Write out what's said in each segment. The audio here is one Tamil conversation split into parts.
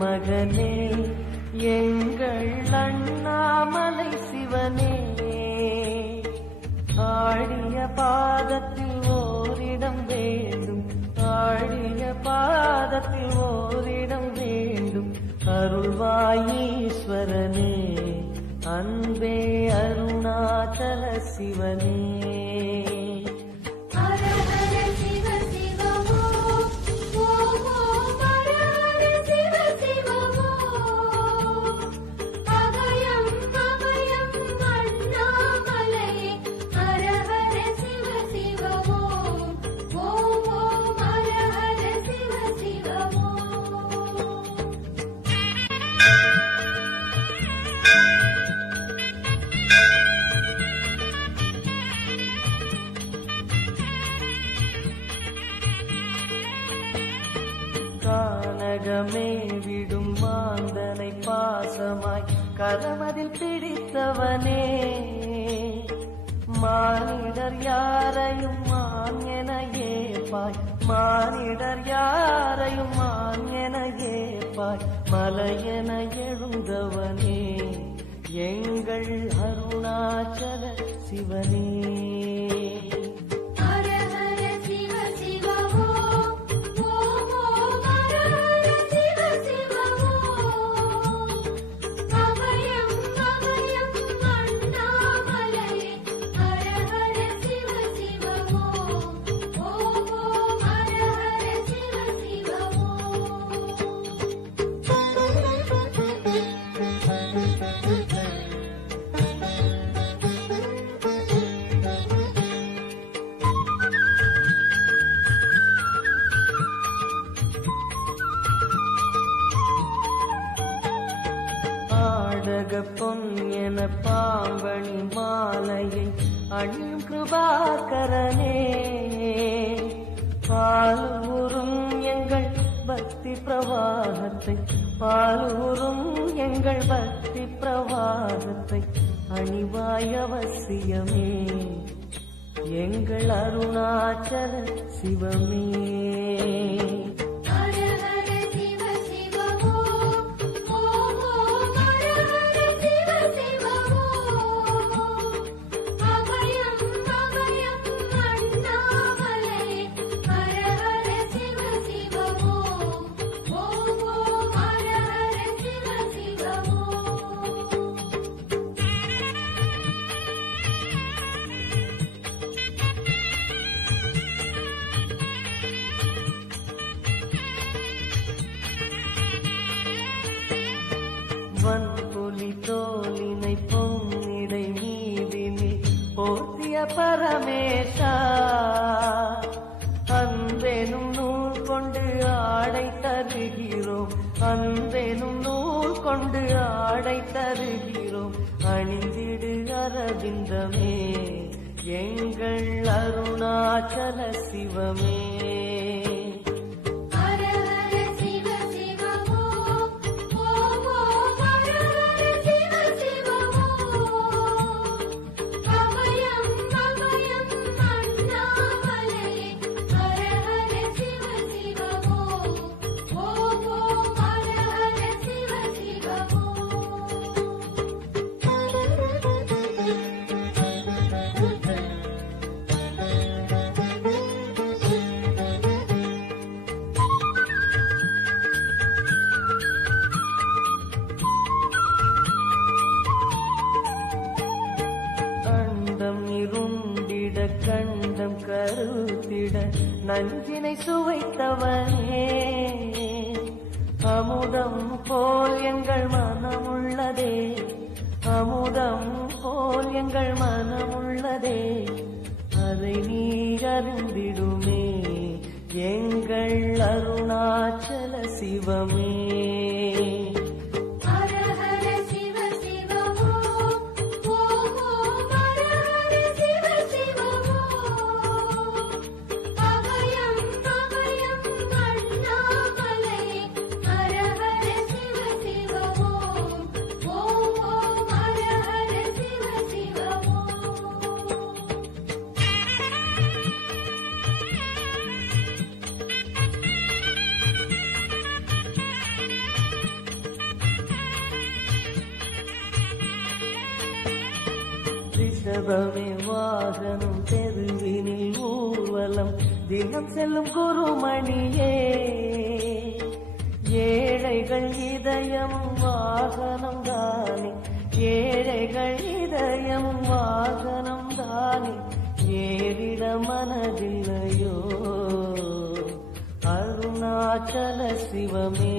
மகனே எங்கள் அண்ணாமலை சிவனே. ஆடிய பாதத்தில் ஓரிடம் வேண்டும், ஆடிய பாதத்தில் ஓரிடம் வேண்டும். அருள்வாயீஸ்வரனே அன்பே அருணாச்சல சிவனே. கானகமே விடும் மாந்தனை பாசமாய் கரமதில் பிடித்தவனே. மானிடர் யாரையும் மான் என ஏப்பாய், மானிடர் யாரையும் மான் என ஏப்பாய். மலையென எழுந்தவனே எங்கள் அருணாச்சல சிவனே. பொன் என பாம்பணி மாலையை அணியும் கிருபாகரனே. பாலூரும் எங்கள் பக்தி பிரவாகத்தை, பாலூரும் எங்கள் பக்தி பிரவாகத்தை அணிவாய் அவசியமே எங்கள் அருணாச்சல சிவமே. வன்புலி தோலினை பொன்னிடை மீதினில் போர்த்திய பரமேசா. அன்பெனும் நூல் கொண்டு ஆடை தருகிறோம், அன்பெனும் நூல் கொண்டு ஆடை தருகிறோம். அணிந்திடு அரவிந்தமே எங்கள் அருணாச்சல சிவமே. இருந்திட கண்டம் கருத்திட நஞ்சினை சுவைத்தவனே. அமுதம் போல் எங்கள் மனமுள்ளதே, அமுதம் போல் எங்கள் மனமுள்ளதே. அதை நீ அறிந்திடுமே எங்கள் அருணாச்சல சிவமே. ரிஷபமே வாகனம் தெருவினில் ஊர்வலம் தினம் செல்லும் குருமணியே ஏழைகள் இதயமும் வாகனம் தானே ஏழைகள் இதயமும் வாகனம் தானே ஏறிட மனதில்லையோ அருணாச்சல சிவமே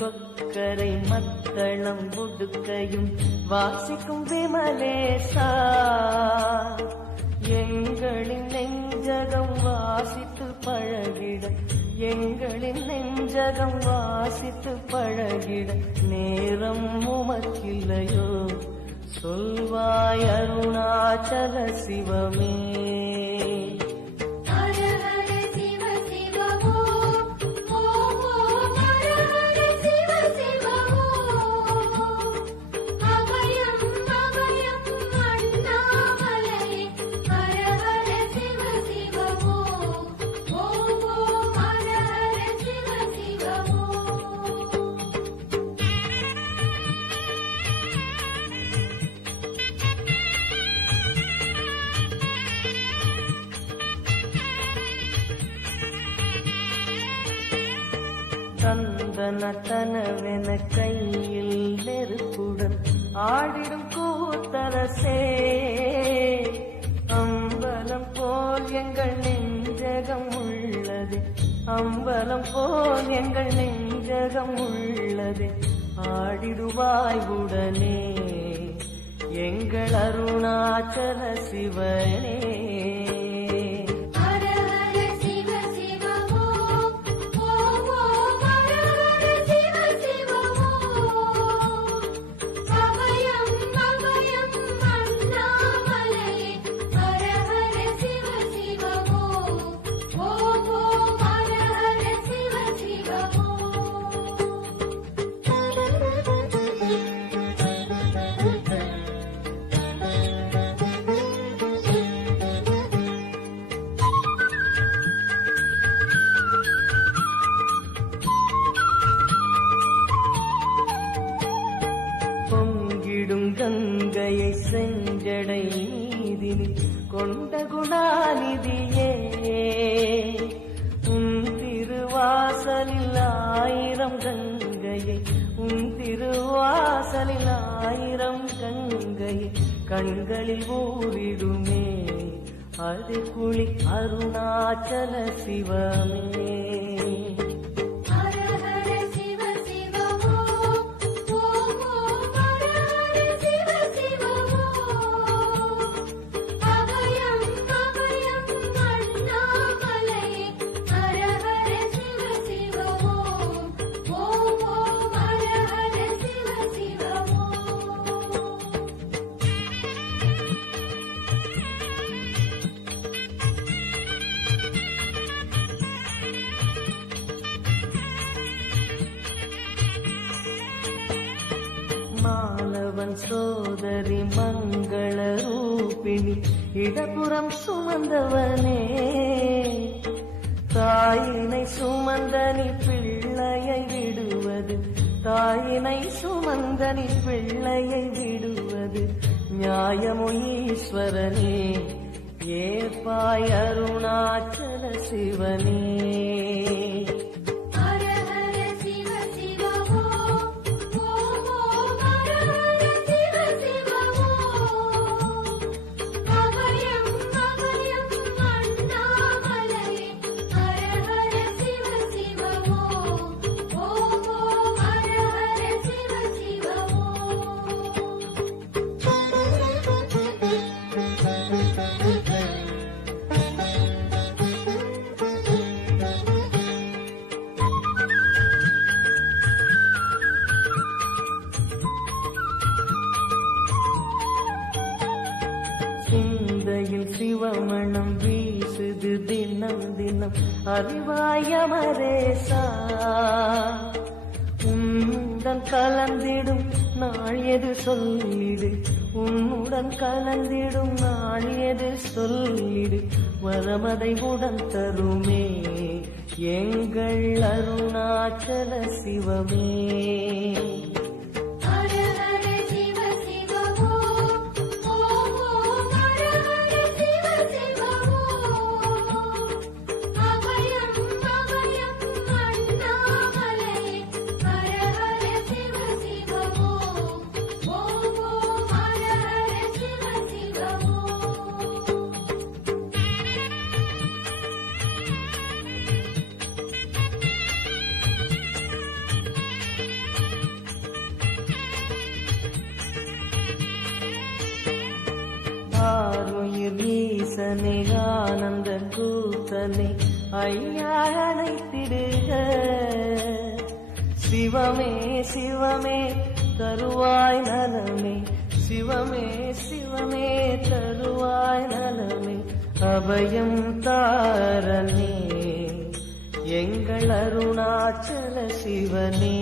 கொக்கரை மக்களம் புடுக்கையும் வாசிக்கும் விமலேசா எங்களின் நெஞ்சகம் வாசித்து பழகிட எங்களின் நெஞ்சகம் வாசித்து பழகிட நேரம் உமக்கில்லையோ சொல்வாய் அருணாச்சல சிவமே தந்தனத்தனவென கையில் நெருப்புடன் ஆடிடும் கூத்தரசே அம்பலம் போல் எங்கள் நெஞ்சகம் உள்ளது அம்பலம் போல் எங்கள் நெஞ்சகம் உள்ளது ஆடிடுவாய் உடனே எங்கள் அருணாச்சல சிவனே கங்கையை செஞ்சடை நீதினில் கொண்ட குணாநிதியே உன் திருவாசலில் ஆயிரம் கங்கையை உன் திருவாசலில் ஆயிரம் கங்கையை கண்களில் ஊறிடுமே அது குளி அருணாச்சல சிவமே மாலவன் சோதரி மங்கள ரூபிணி இடப்புறம் சுமந்தவனே தாயினை சுமந்தனி பிள்ளையை விடுவது தாயினை சுமந்தனி பிள்ளையை விடுவது நியாயமோ ஈஸ்வரனே ஏற்பாய் அருணாச்சல சிவனே சிவமணம் வீசுது தினம் தினம் அறிவாயமரேசா உன்னுடன் கலந்திடும் நாள் எது சொல்லிடு உன்னுடன் கலந்திடும் நாள் எது சொல்லிடு வரமதை உடன் தருமே எங்கள் அருணாச்சல சிவமே ஆருயிர் ஈசனே ஆனந்த கூத்தனே ஐயா அழைத்திடுக சிவமே சிவமே தருவாய் நலமே சிவமே சிவமே தருவாய் நலமே அபயம் தாரனே எங்கள் அருணாச்சல சிவனே